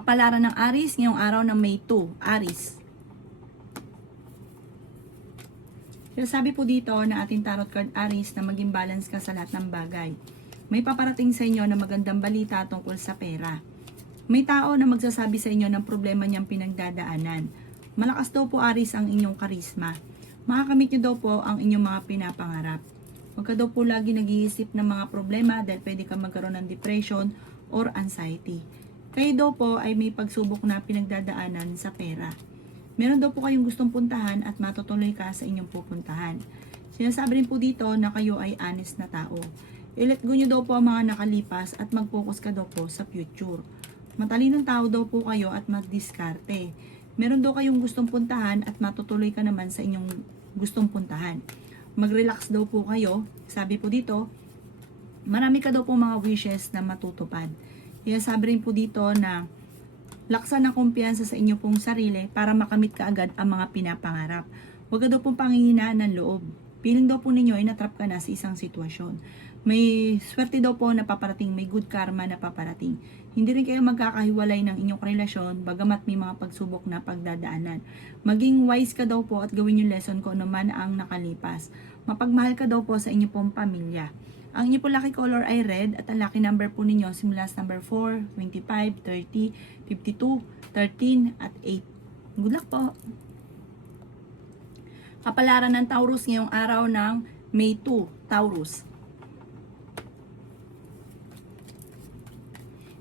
Kapalaran ng Aries ngayong araw ng May 2, Aries. Sabi po dito na ating tarot card Aries na maging balance ka sa lahat ng bagay. May paparating sa inyo na magandang balita tungkol sa pera. May tao na magsasabi sa inyo ng problema niyang pinagdadaanan. Malakas daw po Aries ang inyong karisma. Makakamit niyo daw po ang inyong mga pinapangarap. Huwag ka daw po lagi nag-iisip ng mga problema dahil pwede ka magkaroon ng depression or anxiety. Kayo daw po ay may pagsubok na pinagdadaanan sa pera. Meron daw po kayong gustong puntahan at matutuloy ka sa inyong pupuntahan. Sinasabi rin po dito na kayo ay honest na tao. I-let go nyo daw po ang mga nakalipas at mag-focus ka daw po sa future. Matalinong tao daw po kayo at magdiskarte. Meron daw kayong gustong puntahan at matutuloy ka naman sa inyong gustong puntahan. Mag-relax daw po kayo. Sabi po dito, marami ka daw po mga wishes na matutupad. Sabi rin po dito na laksan ng kumpiyansa sa inyo pong sarili para makamit ka agad ang mga pinapangarap. Huwag ka daw pong panghihinaan ng loob. Piling daw po ninyo ay natrap ka na sa isang sitwasyon. May swerte daw po na paparating, may good karma na paparating. Hindi rin kayo magkakahiwalay ng inyong relasyon bagamat may mga pagsubok na pagdadaanan. Maging wise ka daw po at gawin yung lesson kung ano man ang nakalipas. Mapagmahal ka daw po sa inyong pong pamilya. Ang inyo po lucky color ay red at ang lucky number po ninyo simula sa number 4, 25, 30, 52, 13 at 8. Good luck po! Kapalaran ng Taurus ngayong araw ng May 2, Taurus.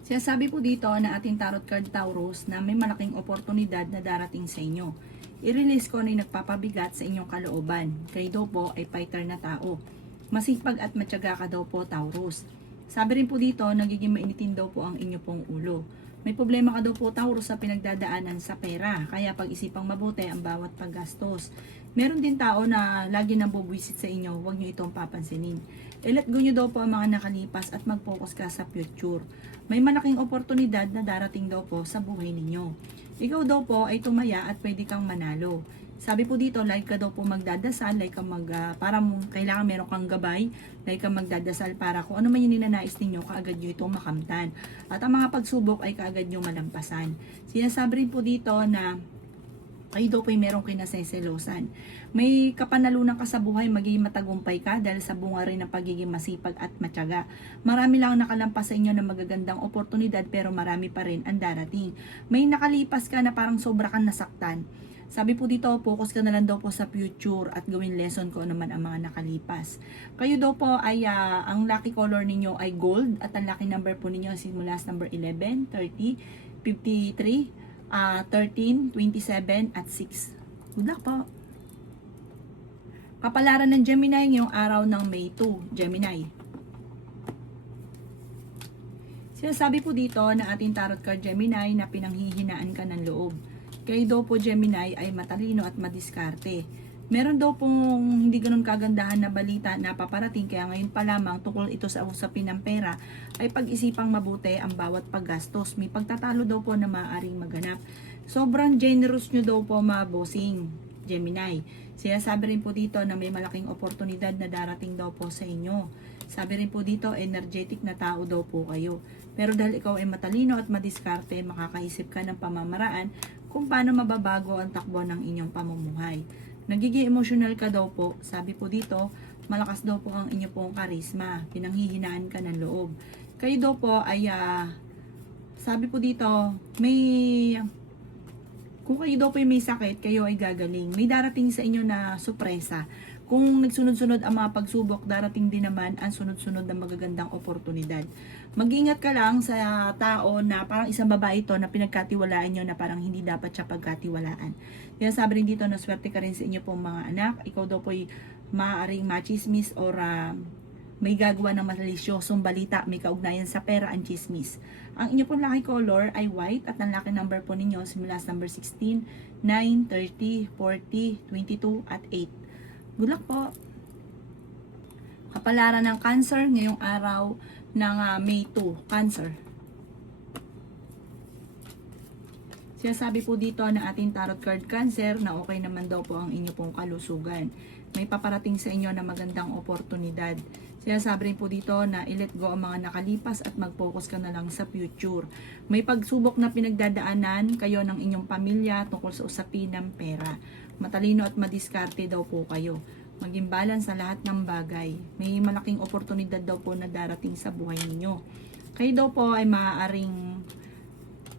Sinasabi po dito na ating tarot card Taurus na may malaking oportunidad na darating sa inyo. I-release ko na yung nagpapabigat sa inyong kalooban. Kayo daw po ay fighter na tao. Masipag at matyaga ka daw po Taurus. Sabi rin po dito, nagiging mainitin daw po ang inyo pong ulo. May problema ka daw po Taurus sa pinagdadaanan sa pera. Kaya pag-isipang mabuti ang bawat paggastos. Meron din tao na lagi nang bubwisit sa inyo, huwag nyo itong papansinin. I-let go nyo daw po ang mga nakalipas at mag-focus ka sa future. May malaking oportunidad na darating daw po sa buhay ninyo. Ikaw daw po ay tumaya at pwede kang manalo. Sabi po dito, like ka daw po magdadasal, like ka para kailangan meron kang gabay, like ka magdadasal para kung ano man yung ninanais ninyo, kaagad nyo itong makamtan. At ang mga pagsubok ay kaagad nyo malampasan. Sinasabi rin po dito na kayo daw po ay merong kinaseselosan. May kapanalunan ka sa buhay, magiging matagumpay ka dahil sa bunga rin ng pagiging masipag at matyaga. Marami lang nakalampas sa inyo ng magagandang oportunidad pero marami pa rin ang darating. May nakalipas ka na parang sobra kang nasaktan. Sabi po dito, focus ka na lang daw po sa future at gawin lesson ko naman ang mga nakalipas. Kayo daw po ay, ang lucky color ninyo ay gold at ang lucky number po ninyo simula sa number 11, 30, 53, 13, 27 at 6. Good luck po! Kapalaran ng Gemini ngayong araw ng May 2, Gemini. Sinasabi po dito na ating tarot card Gemini na pinanghihinaan ka ng loob. Kayo daw po Gemini ay matalino at madiskarte. Meron daw pong hindi ganun kagandahan na balita na paparating kaya ngayon pa lamang tungkol ito sa usapin ng pera ay pag-isipang mabuti ang bawat paggastos. May pagtatalo daw po na maaaring maganap. Sobrang generous nyo daw po mga bossing Gemini. Sinasabi rin po dito na may malaking oportunidad na darating daw po sa inyo. Sabi rin po dito, energetic na tao daw po kayo. Pero dahil ikaw ay matalino at madiskarte, makakaisip ka ng pamamaraan kung paano mababago ang takbo ng inyong pamumuhay. Nagiging emotional ka daw po. Sabi po dito, malakas daw po ang inyo pong karisma. Pinanghihinaan ka ng loob. Kayo daw po ay, sabi po dito, kung kayo daw po may sakit, kayo ay gagaling. May darating sa inyo na sorpresa. Kung nagsunod-sunod ang mga pagsubok, darating din naman ang sunod-sunod na magagandang oportunidad. Mag-ingat ka lang sa tao na parang isang babae ito na pinagkatiwalaan nyo na parang hindi dapat siya pagkatiwalaan. Kaya sabi rin dito na swerte ka rin sa inyo pong mga anak. Ikaw daw po ay maaaring machismis or may gagawa ng malisyosong balita, may kaugnayan sa pera ang chismis. Ang inyo pong lucky color ay white at ang lucky number po ninyo simula sa number 16, 9, 30, 40, 22 at 8. Good luck po! Kapalaran ng Cancer ngayong araw ng May 2, Cancer. Sinasabi po dito na ating tarot card Cancer na okay naman daw po ang inyo pong kalusugan. May paparating sa inyo na magandang oportunidad. Sinasabi rin po dito na i-let go ang mga nakalipas at mag-focus ka na lang sa future. May pagsubok na pinagdadaanan kayo ng inyong pamilya tungkol sa usapin ng pera. Matalino at madiskarte daw po kayo. Maging balance sa lahat ng bagay. May malaking oportunidad daw po na darating sa buhay ninyo. Kayo daw po ay maaaring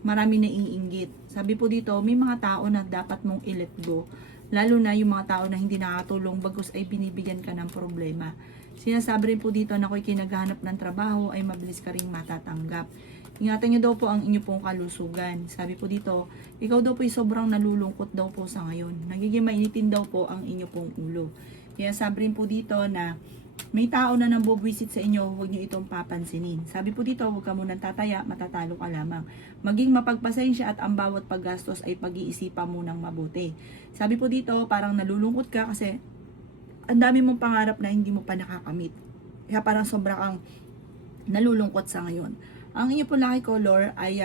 marami na iinggit. Sabi po dito, may mga tao na dapat mong i-let go. Lalo na yung mga tao na hindi nakatulong bagkus ay binibigyan ka ng problema. Sinasabi rin po dito na kung kinaghanap ng trabaho ay mabilis ka rin matatanggap. Ingatan nyo daw po ang inyo pong kalusugan. Sabi po dito, ikaw daw po ay sobrang nalulungkot daw po sa ngayon. Nagiging mainitin daw po ang inyo pong ulo. Kaya sabi rin po dito na may tao na nambubwisit sa inyo, huwag nyo itong papansinin. Sabi po dito, huwag ka munang tataya, matatalo ka lamang. Maging mapagpasensya at ang bawat paggastos ay pag-iisipan mo ng mabuti. Sabi po dito, parang nalulungkot ka kasi ang dami mong pangarap na hindi mo pa nakakamit. Kaya parang sobra kang nalulungkot sa ngayon. Ang inyo po lucky color ay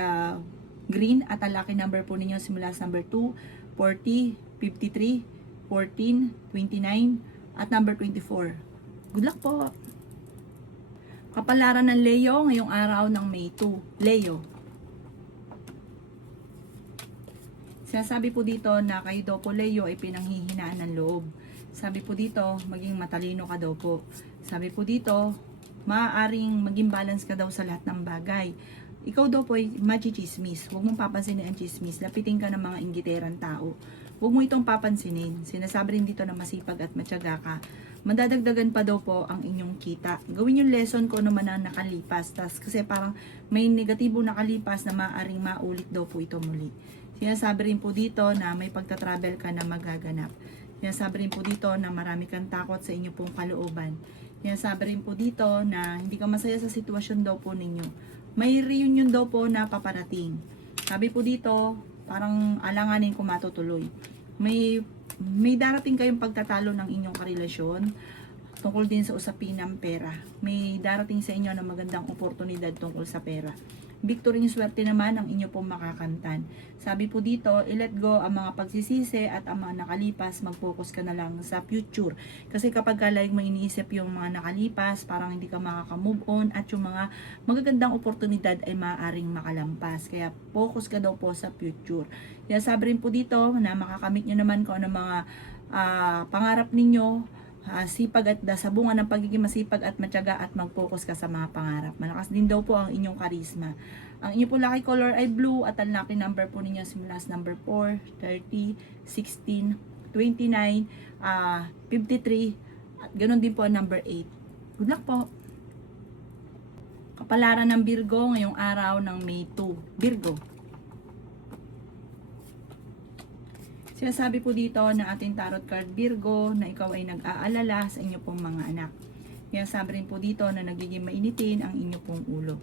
green at ang lucky number po ninyo simula sa number 2, 40, 53, 14, 29, at number 24. Good luck po! Kapalaran ng Leo ngayong araw ng May 2. Leo. Sinasabi po dito na kayo daw po Leo ay pinanghihinaan ng loob. Sabi po dito, maging matalino ka daw po. Sabi po dito, maaaring maging balance ka daw sa lahat ng bagay. Ikaw daw po ay machichismis. Huwag mong papansinin ang chismis. Lapitin ka ng mga inggiterang tao. Huwag mo itong papansinin. Sinasabi rin dito na masipag at matyaga ka. Madadagdagan pa daw po ang inyong kita. Gawin yung lesson ko naman ang nakalipas. Kasi parang may negatibo nakalipas na maaaring maulit daw po ito muli. Sinasabi rin po dito na may pagta-travel ka na magaganap. Sinasabi rin po dito na marami kang takot sa inyo pong kalooban. Sinasabi rin po dito na hindi ka masaya sa sitwasyon daw po ninyo. May reunion daw po na paparating. Sabi po dito, parang alanganin kung matutuloy. May darating kayong pagtatalo ng inyong karelasyon tungkol din sa usapin ng pera. May darating sa inyo na magandang oportunidad tungkol sa pera. Victory ng swerte naman ang inyo pong makakantan. Sabi po dito, i-let go ang mga pagsisisi at ang mga nakalipas, mag-focus ka na lang sa future. Kasi kapag like mo iniisip yung mga nakalipas, parang hindi ka makaka-move on at yung mga magagandang oportunidad ay maaaring makalampas. Kaya focus ka daw po sa future. Kaya sabi rin po dito na makakamit nyo naman kung ano mga pangarap ninyo, sipag at sa bunga ng pagiging masipag at matyaga at mag-focus ka sa mga pangarap. Malakas din daw po ang inyong karisma. Ang inyong po lucky color ay blue at ang lucky number po ninyo simula sa number 4, 30, 16, 29, 53 at ganoon din po ang number 8. Good luck po! Kapalaran ng Virgo ngayong araw ng May 2. Virgo. Sinasabi po dito na ating tarot card Virgo na ikaw ay nag-aalala sa inyo pong mga anak. Sinasabi rin po dito na nagiging mainitin ang inyo pong ulo.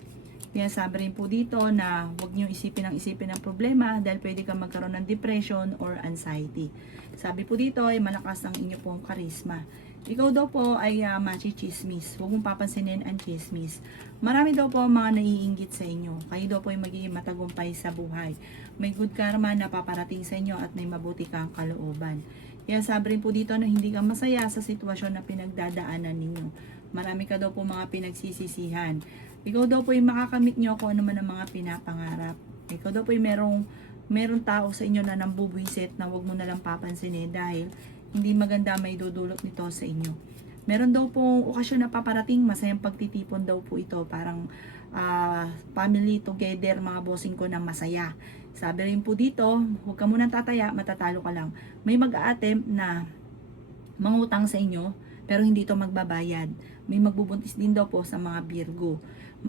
Sinasabi rin po dito na huwag niyo isipin ang problema dahil pwede kang magkaroon ng depression or anxiety. Sabi po dito ay malakas ang inyo pong karisma. Ikaw daw po ay machichismis. Huwag mong papansinin ang chismis. Marami daw po mga naiinggit sa inyo. Kayo daw po ay magiging matagumpay sa buhay. May good karma na paparating sa inyo at may mabuti kang kalooban. Kaya sabi rin po dito na hindi ka masaya sa sitwasyon na pinagdadaanan ninyo. Marami ka daw po mga pinagsisisihan. Ikaw daw po ay makakamit nyo kung ano man ang mga pinapangarap. Ikaw daw po ay merong tao sa inyo na nambubwisit na huwag mo nalang papansinin dahil hindi maganda may dudulot nito sa inyo. Meron daw po okasyon na paparating, masayang pagtitipon daw po ito. Parang family together, mga bossing ko na masaya. Sabi rin po dito, huwag ka munang tataya, matatalo ka lang. May mag-a-attempt na mangutang sa inyo, pero hindi ito magbabayad. May magbubuntis din daw po sa mga Virgo.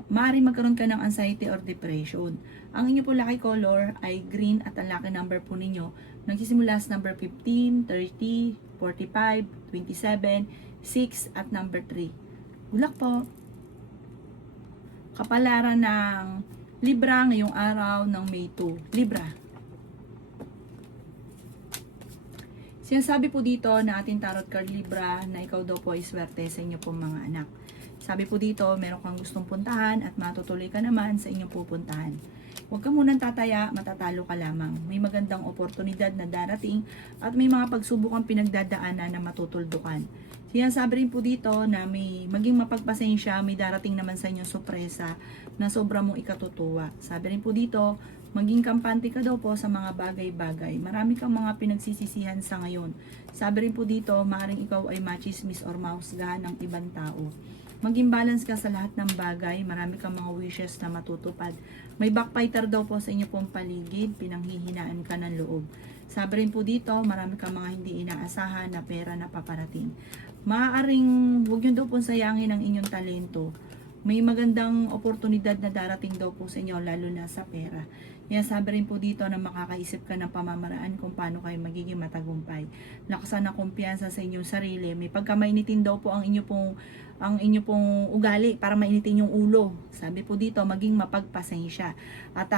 Maaaring magkaroon ka ng anxiety or depression. Ang inyo po lucky color ay green at ang lucky number po ninyo nagsisimula sa number 15, 30, 45, 27, 6 at number 3. Good luck po! Kapalaran ng Libra ngayong araw ng May 2. Libra. Sinasabi po dito na ating tarot card Libra na ikaw daw po ay swerte sa inyo pong mga anak. Sabi po dito, meron kang gustong puntahan at matutuloy ka naman sa inyong pupuntahan. Huwag ka munang tataya, matatalo ka lamang. May magandang oportunidad na darating at may mga pagsubok ang pinagdadaanan na matutuldukan. Sinasabi rin po dito na may maging mapagpasensya, may darating naman sa inyo sorpresa na sobra mong ikatutuwa. Sabi rin po dito, maging kampante ka daw po sa mga bagay-bagay. Marami kang mga pinagsisisihan sa ngayon. Sabi rin po dito, maaaring ikaw ay machismis or mahusgahan ng ibang tao. Maging balance ka sa lahat ng bagay, marami kang mga wishes na matutupad. May backfighter daw po sa inyo pong paligid, pinanghihinaan ka ng loob. Sabi rin po dito, marami kang mga hindi inaasahan na pera na paparating. Maaaring huwag nyo daw po sayangin ang inyong talento. May magandang oportunidad na darating daw po sa inyo, lalo na sa pera. Yan, sabi rin po dito na makakaisip ka ng pamamaraan kung paano kayo magiging matagumpay. Lakasan ng kumpiyansa sa inyong sarili. May pagkamainitin daw po ang inyo pong ugali para mainitin yung ulo. Sabi po dito, maging mapagpasensya. At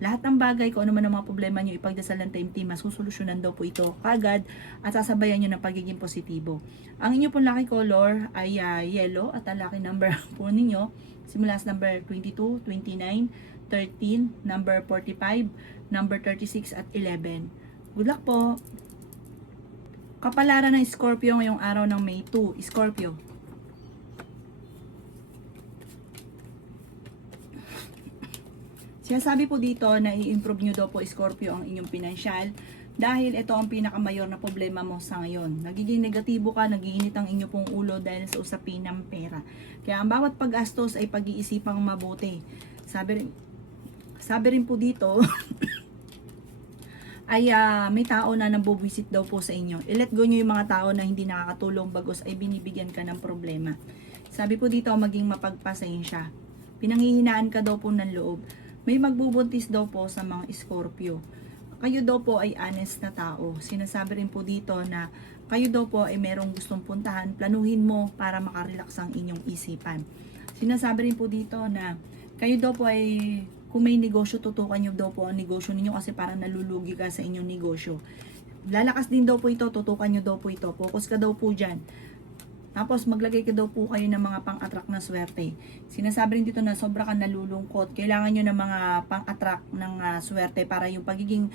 lahat ng bagay, kung ano man ang mga problema nyo, ipagdasal ng taimtim, masusolusyonan daw po ito kagad at sasabayan nyo ng pagiging positibo. Ang inyo pong lucky color ay yellow at ang lucky number po ninyo simula sa number 22, 29, 13, number 45, number 36 at 11. Good luck po! Kapalaran ng Scorpio ngayong araw ng May 2. Scorpio. Sinasabi po dito na i-improve nyo daw po Scorpio ang inyong pinansyal dahil ito ang pinakamayor na problema mo sa ngayon. Nagiging negatibo ka, nagiinit ang inyo pong ulo dahil sa usapin ng pera. Kaya ang bawat paggastos ay pag-iisipang mabuti. Sabi rin po dito ay may tao na nabubwisit daw po sa inyo. I-let go nyo yung mga tao na hindi nakakatulong bagos ay binibigyan ka ng problema. Sabi po dito, maging mapagpasensya. Pinanghihinaan ka daw po ng loob. May magbubuntis daw po sa mga Scorpio. Kayo daw po ay honest na tao. Sinasabi rin po dito na kayo daw po ay merong gustong puntahan. Planuhin mo para makarelax ang inyong isipan. Sinasabi rin po dito na kayo daw po ay kung may negosyo, tutukan nyo daw po ang negosyo ninyo kasi parang nalulugi ka sa inyong negosyo. Lalakas din daw po ito, tutukan nyo daw po ito. Focus ka daw po dyan. Tapos maglagay ka daw po kayo ng mga pang-attract na swerte. Sinasabi rin dito na sobra ka nalulungkot. Kailangan nyo ng mga pang-attract ng swerte para yung pagiging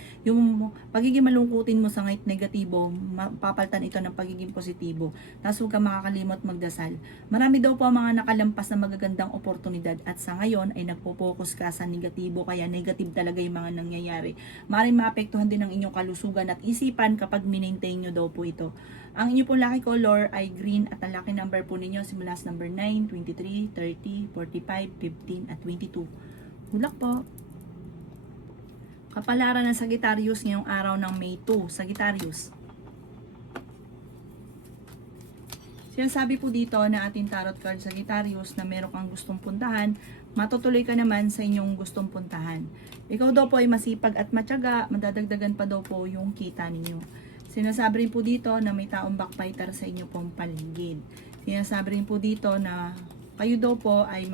malungkutin mo sa ngayon negatibo, papalitan ito ng pagiging positibo. Tapos huwag ka makakalimot magdasal. Marami daw po ang mga nakalampas na magagandang oportunidad at sa ngayon ay nagpo-focus ka sa negatibo kaya negative talaga yung mga nangyayari. Maaaring maapektuhan din ang inyong kalusugan at isipan kapag minmaintain nyo daw po ito. Ang inyo pong lucky color ay green at ang lucky number po ninyo simula sa number 9, 23, 30, 45, 15 at 22. Good luck po! Kapalaran ng Sagittarius ngayong araw ng May 2. Sagittarius. Sinasabi po dito na ating tarot card Sagittarius na meron kang gustong puntahan, matutuloy ka naman sa inyong gustong puntahan. Ikaw daw po ay masipag at matyaga, madadagdagan pa daw po yung kita ninyo. Sinasabi rin po dito na may taong backfighter sa inyo pong paligid. Sinasabi rin po dito na kayo daw po ay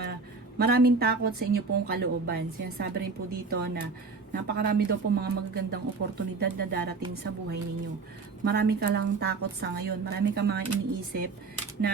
maraming takot sa inyo pong kalooban. Sinasabi rin po dito na napakarami daw po mga magagandang oportunidad na darating sa buhay ninyo. Marami ka lang takot sa ngayon. Marami ka mga iniisip na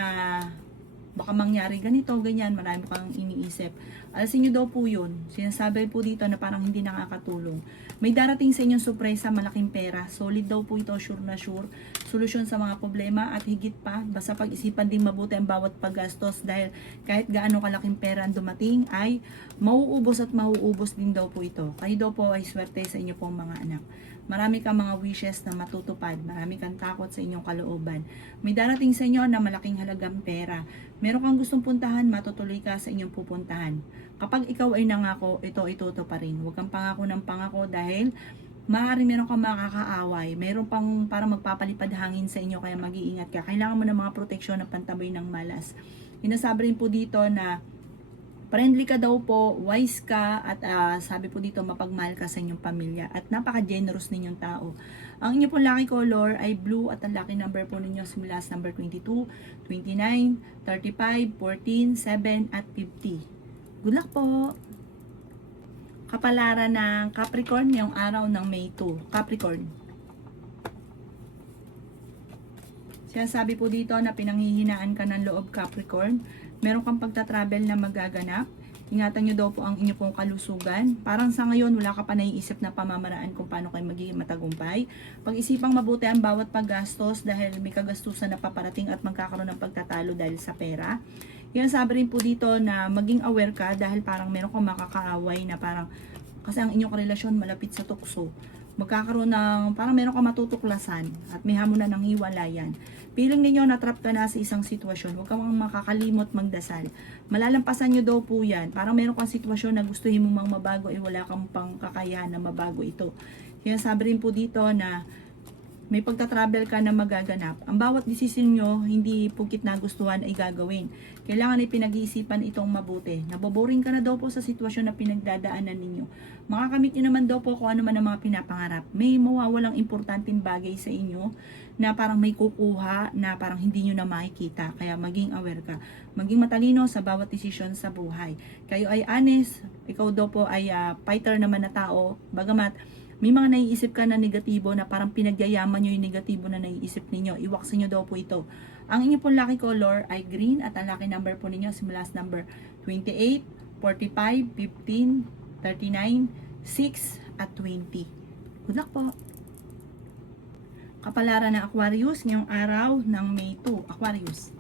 baka mangyari ganito, ganyan. Marami kang iniisip. Alasin nyo daw po yun. Sinasabi po dito na parang hindi nakakatulong. May darating sa inyong sorpresa, malaking pera. Solid daw po ito, sure na sure. Solusyon sa mga problema at higit pa, basta pag-isipan din mabuti ang bawat paggastos dahil kahit gaano kalaking pera ang dumating ay mauubos at mauubos din daw po ito. Kayo daw po ay swerte sa inyo pong mga anak. Marami kang mga wishes na matutupad. Marami kang takot sa inyong kalooban. May darating sa inyo na malaking halagang pera. Meron kang gustong puntahan, matutuloy ka sa inyong pupuntahan. Kapag ikaw ay nangako, ito pa rin. Huwag kang pangako ng pangako dahil maaari meron kang makakaaway. Meron pang parang magpapalipad hangin sa inyo kaya mag-iingat ka. Kailangan mo ng mga proteksyon na pantaboy ng malas. Inasabi rin po dito na friendly ka daw po, wise ka, at sabi po dito mapagmahal ka sa inyong pamilya at napaka-generous ninyong tao. Ang inyo pong lucky color ay blue at ang lucky number po ninyo simula sa number 22, 29, 35, 14, 7 at 50. Good luck po! Kapalaran ng Capricorn ngayong araw ng May 2. Capricorn. Sinasabi po dito na pinanghihinaan ka ng loob Capricorn. Meron kang pagta-travel na magaganap. Ingatan nyo daw po ang inyo pong kalusugan. Parang sa ngayon, wala ka pa naiisip na pamamaraan kung paano kayo magiging matagumpay. Pag-isipang mabuti ang bawat paggastos dahil may kagastusan na paparating at magkakaroon ng pagtatalo dahil sa pera. Yan, sabi rin po dito na maging aware ka dahil parang meron kang makakaaway na parang kasi ang inyong relasyon malapit sa tukso. Magkakaroon ng, parang meron kang matutuklasan at may hamon na ng hiwalayan. Feeling ninyo na-trap ka na sa isang sitwasyon, huwag kang makakalimot magdasal. Malalampasan nyo daw po yan. Parang meron kang sitwasyon na gustuhin mong mabago, wala kang pang kakayahan na mabago ito. Kaya sabi rin po dito na may pagta-travel ka na magaganap. Ang bawat desisyon nyo, hindi pugkit na gustuhan ay gagawin. Kailangan ay pinag-iisipan itong mabuti. Naboboring ka na daw po sa sitwasyon na pinagdadaanan ninyo. Makakamit nyo naman daw po kung ano man ang mga pinapangarap. May mawawalang importanteng bagay sa inyo na parang may kukuha na parang hindi nyo na makikita. Kaya maging aware ka. Maging matalino sa bawat desisyon sa buhay. Kayo ay honest. Ikaw daw po ay fighter naman na tao. Bagamat may mga naiisip ka na negatibo na parang pinagyayaman nyo yung negatibo na naiisip ninyo. Iwaksin nyo daw po ito. Ang inyo pong lucky color ay green at ang lucky number po ninyo simula sa number 28, 45, 15, 39, 6 at 20. Good luck po. Kapalaran ng Aquarius ngayong araw ng May 2. Aquarius.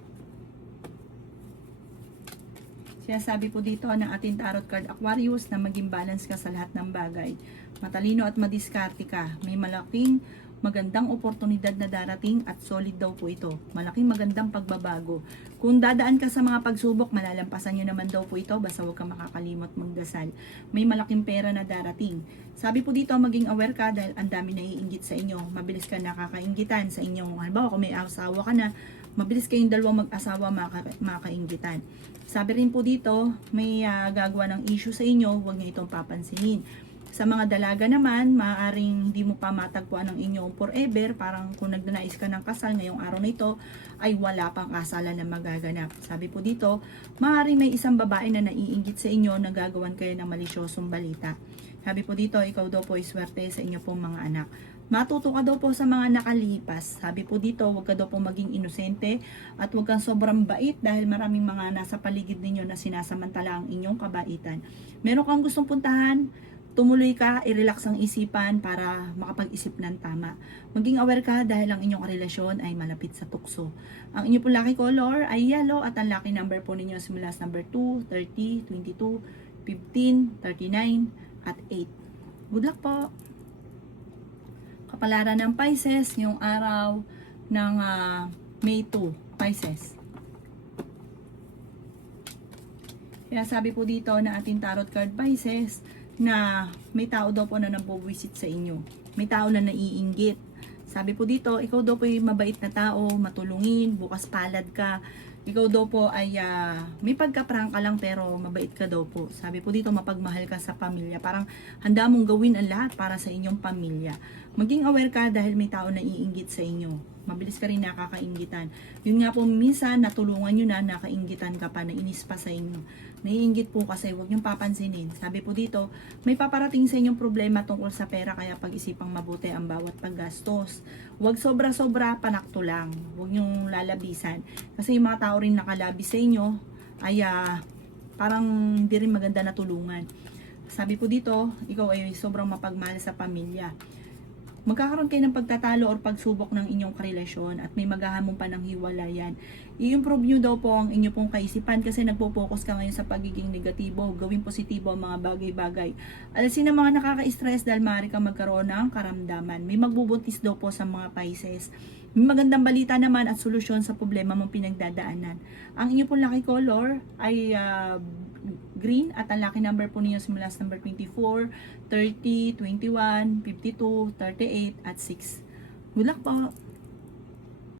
Sinasabi po dito ng ating tarot card Aquarius na maging balance ka sa lahat ng bagay. Matalino at madiskarte ka. May malaking magandang oportunidad na darating at solid daw po ito. Malaking magandang pagbabago. Kung dadaan ka sa mga pagsubok, malalampasan nyo naman daw po ito. Basta huwag kang makakalimot magdasal. May malaking pera na darating. Sabi po dito, maging aware ka dahil ang dami naiinggit sa inyo. Mabilis ka nakakainggitan sa inyong, halimbawa kung may asawa ka na, mabilis kayong dalawang mag-asawa makainggitan. Sabi rin po dito, may gagawa ng issue sa inyo, huwag nyo itong papansinin. Sa mga dalaga naman, maaaring hindi mo pa matagpuan ang inyong forever, parang kung nagnanais ka ng kasal ngayong araw na ito, ay wala pang kasalan na magaganap. Sabi po dito, maaaring may isang babae na naiinggit sa inyo na gagawan kayo ng malisyosong balita. Sabi po dito, ikaw daw po ay swerte sa inyo pong mga anak. Matuto ka daw po sa mga nakalipas. Sabi po dito, huwag ka daw po maging inosente at huwag kang sobrang bait dahil maraming mga nasa paligid ninyo na sinasamantala ang inyong kabaitan. Meron kang gustong puntahan, tumuloy ka, i-relax ang isipan para makapag-isip ng tama. Maging aware ka dahil ang inyong relasyon ay malapit sa tukso. Ang inyong po lucky color ay yellow at ang lucky number po ninyo simula sa number 2, 30, 22, 15, 39 at 8. Good luck po! Kapalaran ng Pisces yung araw ng May 2, Pisces. Kaya sabi po dito na ating tarot card Pisces na may tao daw po na nabubwisit sa inyo. May tao na naiinggit. Sabi po dito, ikaw daw po ay mabait na tao, matulungin, bukas palad ka. Ikaw daw po ay may pagkaprangka lang pero mabait ka daw po. Sabi po dito, mapagmahal ka sa pamilya. Parang handa mong gawin ang lahat para sa inyong pamilya. Maging aware ka dahil may tao na iinggit sa inyo. Mabilis ka rin nakakainggitan. Yun nga po, minsan natulungan nyo na, nakainggitan ka pa, nainis pa sa inyo. Naiinggit po kasi, huwag niyong papansinin. Sabi po dito, may paparating sa inyong problema tungkol sa pera, kaya pag-isipang mabuti ang bawat paggastos. Huwag sobra-sobra, panakto lang. Huwag niyong lalabisan. Kasi yung mga tao rin nakalabi sa inyo, ay parang hindi rin maganda na tulungan. Sabi po dito, ikaw ay sobrang mapagmahal sa pamilya. Magkakaroon kayo ng pagtatalo or pagsubok ng inyong karelasyon at may maghahamon pa ng hiwalayan. I-improve nyo daw po ang inyo pong kaisipan kasi nagpo-focus ka ngayon sa pagiging negatibo. Gawing positibo ang mga bagay-bagay. Alisin ang mga nakaka-stress dahil maaari kang magkaroon ng karamdaman. May magbubuntis daw po sa mga Pisces. May magandang balita naman at solusyon sa problema mong pinagdadaanan. Ang inyo pong lucky color ay green at ang lucky number po ninyo simula sa number 24, 30, 21, 52, 38 at 6. Good luck po!